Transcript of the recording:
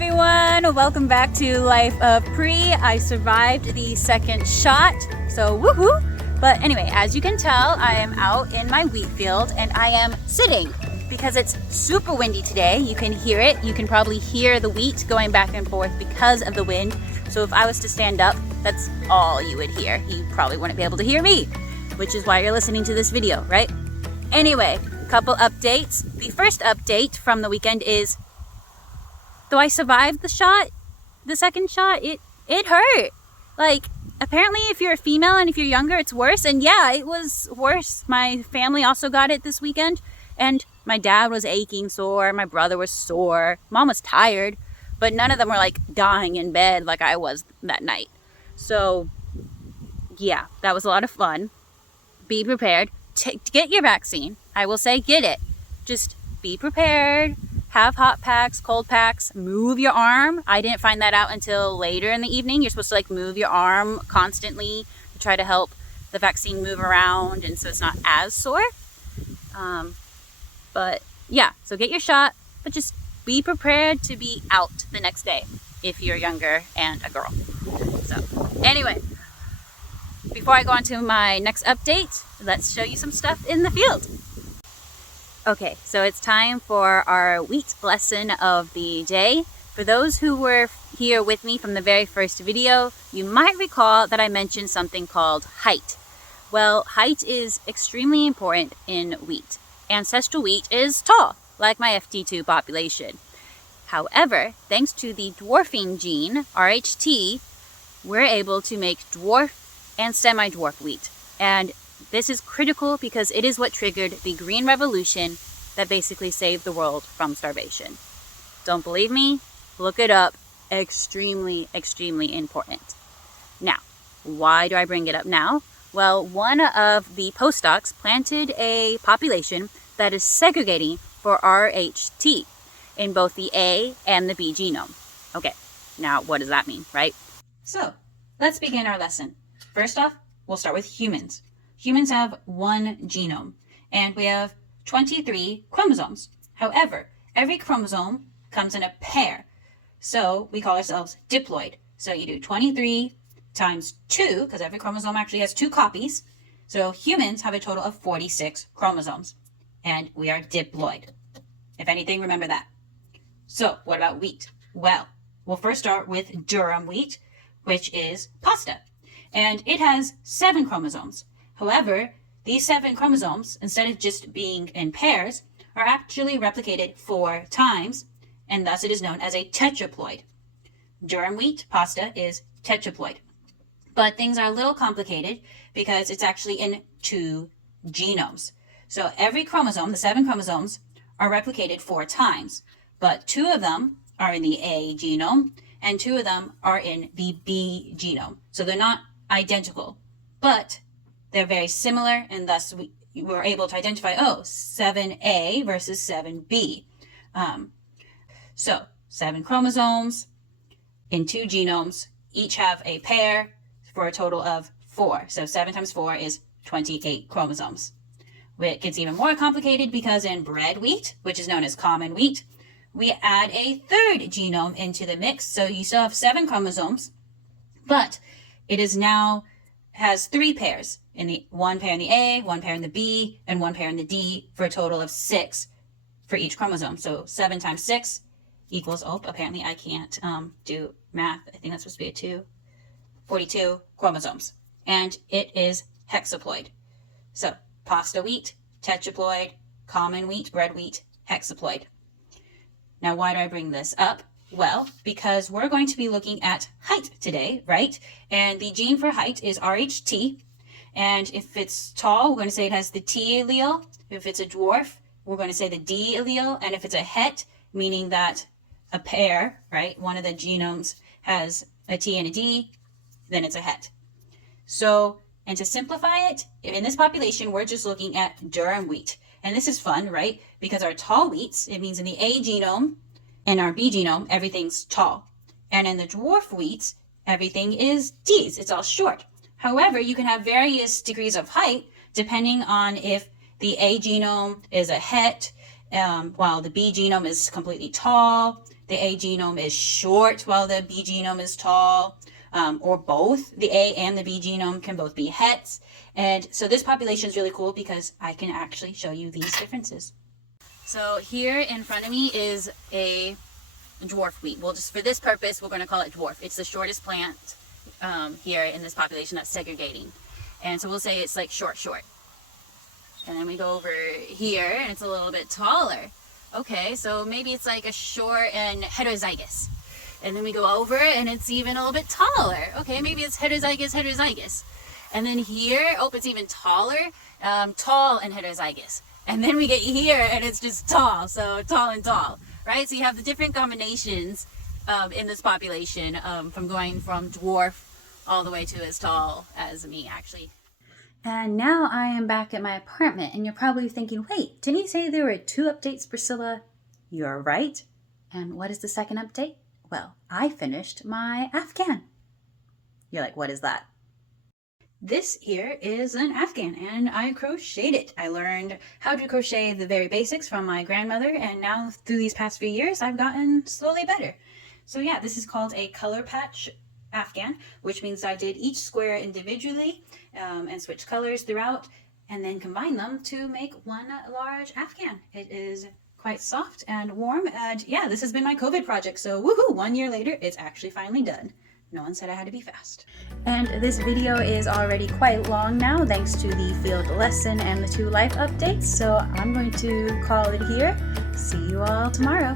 everyone, welcome back to Life of Pre. I survived the second shot, so woohoo! But anyway, as you can tell, I am out in my wheat field and I am sitting because it's super windy today. You can hear it. You can probably hear the wheat going back and forth because of the wind. So if I was to stand up, that's all you would hear. You probably wouldn't be able to hear me, which is why you're listening to this video, right? Anyway, couple updates. The first update from the weekend is, though I survived the second shot, it hurt. Like, apparently if you're a female and if you're younger, it's worse. And yeah, it was worse. My family also got it this weekend. And my dad was aching sore. My brother was sore. Mom was tired. But none of them were like dying in bed like I was that night. So yeah, that was a lot of fun. Be prepared. Get your vaccine. I will say get it. Just be prepared. Have hot packs, cold packs, move your arm. I didn't find that out until later in the evening. You're supposed to like move your arm constantly to try to help the vaccine move around and so it's not as sore. But yeah, so get your shot, but just be prepared to be out the next day if you're younger and a girl. So anyway, before I go on to my next update, let's show you some stuff in the field. Okay, so it's time for our wheat lesson of the day. For those who were here with me from the very first video, you might recall that I mentioned something called height. Well, height is extremely important in wheat. Ancestral wheat is tall, like my FT2 population. However, thanks to the dwarfing gene, RHT, we're able to make dwarf and semi-dwarf wheat. And this is critical because it is what triggered the Green Revolution that basically saved the world from starvation. Don't believe me? Look it up. Extremely, extremely important. Now, why do I bring it up now? Well, one of the postdocs planted a population that is segregating for RHT in both the A and the B genome. Okay, now what does that mean, right? So, let's begin our lesson. First off, we'll start with humans. Humans have one genome, and we have 23 chromosomes. However, every chromosome comes in a pair, so we call ourselves diploid. So you do 23 times 2, because every chromosome actually has 2 copies. So humans have a total of 46 chromosomes, and we are diploid. If anything, remember that. So what about wheat? Well, we'll first start with durum wheat, which is pasta, and it has 7 chromosomes. However, these 7 chromosomes, instead of just being in pairs, are actually replicated 4 times, and thus it is known as a tetraploid. Durum wheat pasta is tetraploid. But things are a little complicated because it's actually in 2 genomes. So every chromosome, the 7 chromosomes, are replicated 4 times, but 2 of them are in the A genome, and 2 of them are in the B genome. So they're not identical, but they're very similar, and thus we were able to identify, 7A versus 7B. So 7 chromosomes in 2 genomes, each have a pair for a total of 4. So 7 times 4 is 28 chromosomes. It gets even more complicated because in bread wheat, which is known as common wheat, we add a 3rd genome into the mix. So you still have 7 chromosomes, but it is now has 3 pairs, one pair in the A, 1 pair in the B, and 1 pair in the D, for a total of 6 for each chromosome. So 7 times 6 equals, apparently I can't do math. I think that's supposed to be a 2. 42 chromosomes. And it is hexaploid. So pasta wheat, tetraploid, common wheat, bread wheat, hexaploid. Now, why do I bring this up? Well, because we're going to be looking at height today, right? And the gene for height is RHT. And if it's tall, we're going to say it has the T allele. If it's a dwarf, we're going to say the D allele. And if it's a het, meaning that a pair, right, one of the genomes has a T and a D, then it's a het. So, and to simplify it, in this population, we're just looking at durum wheat. And this is fun, right? Because our tall wheats, it means in the A genome and our B genome, everything's tall. And in the dwarf wheats, everything is Ds. It's all short. However, you can have various degrees of height depending on if the A genome is a het, while the B genome is completely tall, the A genome is short while the B genome is tall, or both. The A and the B genome can both be hets. And so this population is really cool because I can actually show you these differences. So here in front of me is a dwarf wheat. Well, just for this purpose, we're going to call it dwarf. It's the shortest plant here in this population that's segregating. And so we'll say it's like short. And then we go over here and it's a little bit taller. Okay, so maybe it's like a short and heterozygous. And then we go over and it's even a little bit taller. Okay, maybe it's heterozygous. And then here, oh, it's even taller, tall and heterozygous. And then we get here and it's just tall, so tall and tall, right? So you have the different combinations in this population from going from dwarf all the way to as tall as me, actually. And now I am back at my apartment, and you're probably thinking, wait, didn't you say there were 2 updates, Priscilla? You're right. And what is the second update? Well, I finished my afghan. You're like, what is that? This here is an afghan, and I crocheted it. I learned how to crochet the very basics from my grandmother, and now through these past few years, I've gotten slowly better. So yeah, this is called a color patch afghan, which means I did each square individually and switched colors throughout, and then combined them to make one large afghan. It is quite soft and warm, and yeah, this has been my COVID project, so woohoo, 1 year later, it's actually finally done. No one said I had to be fast. And this video is already quite long now, thanks to the field lesson and the 2 life updates, so I'm going to call it here. See you all tomorrow.